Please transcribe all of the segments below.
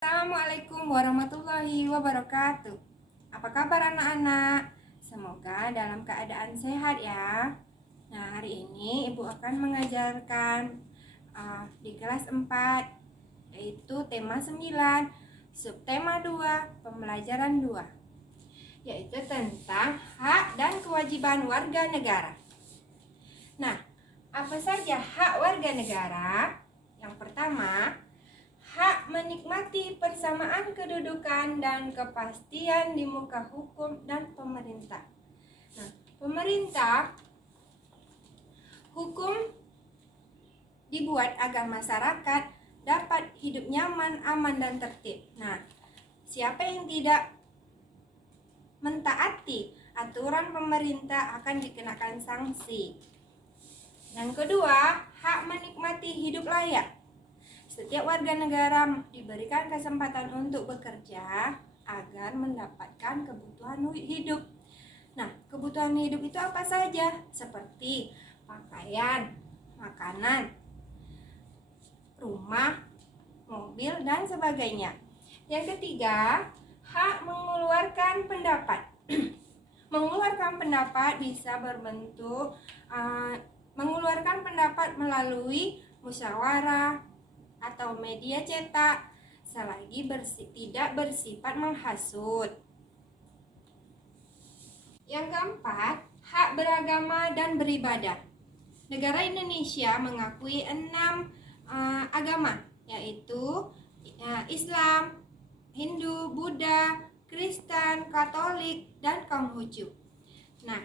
Assalamualaikum warahmatullahi wabarakatuh. Apa kabar anak-anak? Semoga dalam keadaan sehat ya. Nah, hari ini Ibu akan mengajarkan di kelas 4, yaitu tema 9, subtema 2, pembelajaran 2, yaitu tentang hak dan kewajiban warga negara. Nah, apa saja hak warga negara? Yang pertama, hak menikmati persamaan kedudukan dan kepastian di muka hukum dan pemerintah. Nah, pemerintah hukum dibuat agar masyarakat dapat hidup nyaman, aman, dan tertib. Nah, siapa yang tidak mentaati aturan pemerintah akan dikenakan sanksi. Yang kedua, hak menikmati hidup layak. Setiap warga negara diberikan kesempatan untuk bekerja agar mendapatkan kebutuhan hidup. Nah, kebutuhan hidup itu apa saja? Seperti pakaian, makanan, rumah, mobil, dan sebagainya. Yang ketiga, hak mengeluarkan pendapat. Mengeluarkan pendapat bisa berbentuk mengeluarkan pendapat melalui musyawarah atau media cetak selagi tidak bersifat menghasut. Yang keempat, hak beragama dan beribadah. Negara Indonesia mengakui 6 agama, yaitu Islam, Hindu, Buddha, Kristen, Katolik, dan Konghucu. Nah,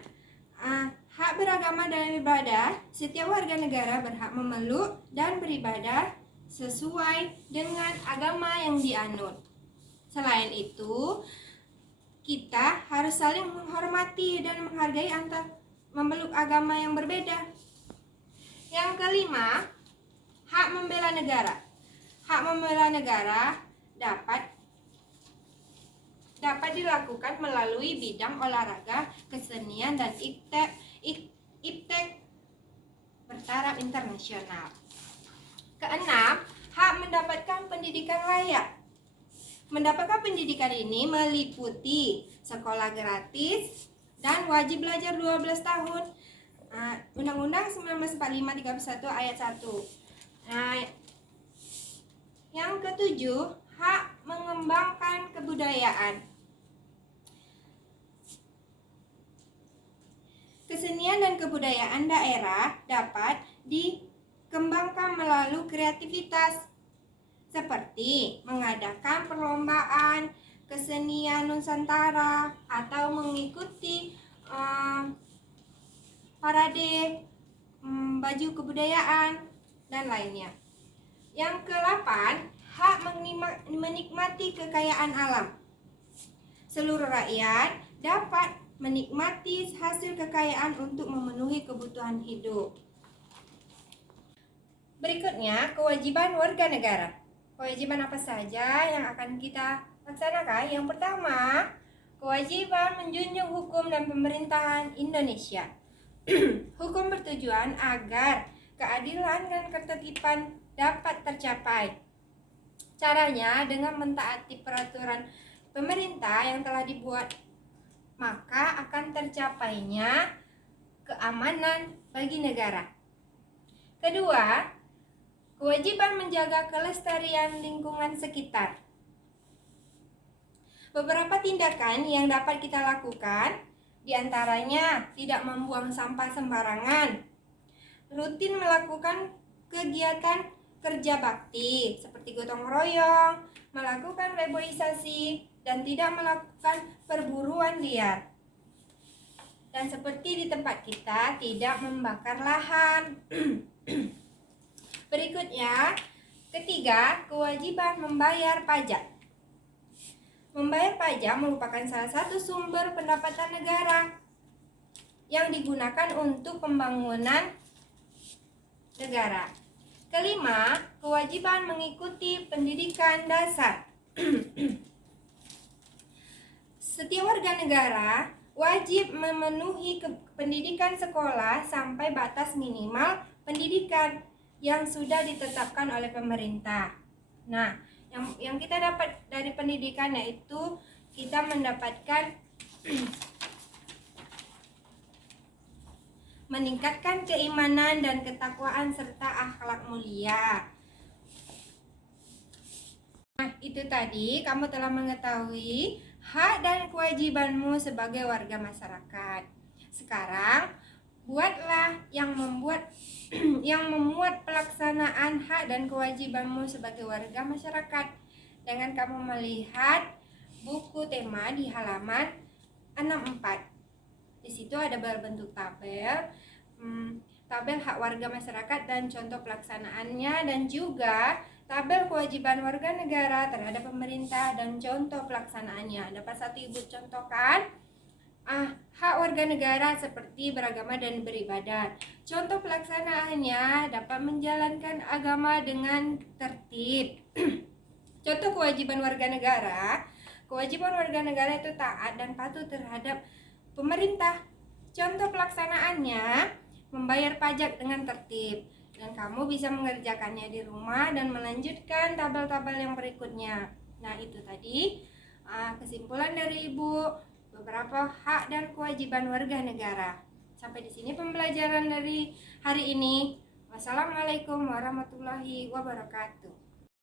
hak beragama dan beribadah, setiap warga negara berhak memeluk dan beribadah sesuai dengan agama yang dianut. Selain itu, kita harus saling menghormati dan menghargai antar memeluk agama yang berbeda. Yang kelima, hak membela negara. Hak membela negara dapat dilakukan melalui bidang olahraga, kesenian, dan iptek bertaraf internasional. Keenam, hak mendapatkan pendidikan layak. Mendapatkan pendidikan ini meliputi sekolah gratis dan wajib belajar 12 tahun. Undang-Undang 1945 ayat 1. Yang ketujuh, hak mengembangkan kebudayaan. Kesenian dan kebudayaan daerah dapat dikembangkan melalui kreativitas, seperti mengadakan perlombaan kesenian Nusantara atau mengikuti parade baju kebudayaan dan lainnya. Yang ke-8, hak menikmati kekayaan alam. Seluruh rakyat dapat menikmati hasil kekayaan untuk memenuhi kebutuhan hidup. Berikutnya, kewajiban warga negara. Kewajiban apa saja yang akan kita laksanakan? Yang pertama, kewajiban menjunjung hukum dan pemerintahan Indonesia. Hukum bertujuan agar keadilan dan ketertiban dapat tercapai. Caranya dengan mentaati peraturan pemerintah yang telah dibuat, maka akan tercapainya keamanan bagi negara. Kedua, kewajiban menjaga kelestarian lingkungan sekitar. Beberapa tindakan yang dapat kita lakukan, diantaranya tidak membuang sampah sembarangan, rutin melakukan kegiatan kerja bakti seperti gotong royong, melakukan reboisasi, dan tidak melakukan perburuan liar. Dan seperti di tempat kita, tidak membakar lahan. Berikutnya, ketiga, kewajiban membayar pajak. Membayar pajak merupakan salah satu sumber pendapatan negara yang digunakan untuk pembangunan negara. Kelima, kewajiban mengikuti pendidikan dasar. Setiap warga negara wajib memenuhi pendidikan sekolah sampai batas minimal pendidikan yang sudah ditetapkan oleh pemerintah. Nah, Yang kita dapat dari pendidikan yaitu kita mendapatkan meningkatkan keimanan dan ketakwaan serta akhlak mulia. Nah, itu tadi kamu telah mengetahui hak dan kewajibanmu sebagai warga masyarakat. Sekarang, buatlah yang memuat pelaksanaan hak dan kewajibanmu sebagai warga masyarakat dengan kamu melihat buku tema di halaman 64. Di situ ada berbentuk tabel, tabel hak warga masyarakat dan contoh pelaksanaannya, dan juga tabel kewajiban warga negara terhadap pemerintah dan contoh pelaksanaannya. Dapat satu ibu contohkan? Hak warga negara seperti beragama dan beribadah. Contoh pelaksanaannya dapat menjalankan agama dengan tertib. Contoh kewajiban warga negara. Kewajiban warga negara itu taat dan patuh terhadap pemerintah. Contoh pelaksanaannya membayar pajak dengan tertib. Dan kamu bisa mengerjakannya di rumah dan melanjutkan tabel-tabel yang berikutnya. Nah, itu tadi kesimpulan dari Ibu, beberapa hak dan kewajiban warga negara. Sampai di sini pembelajaran dari hari ini. Wassalamualaikum warahmatullahi wabarakatuh.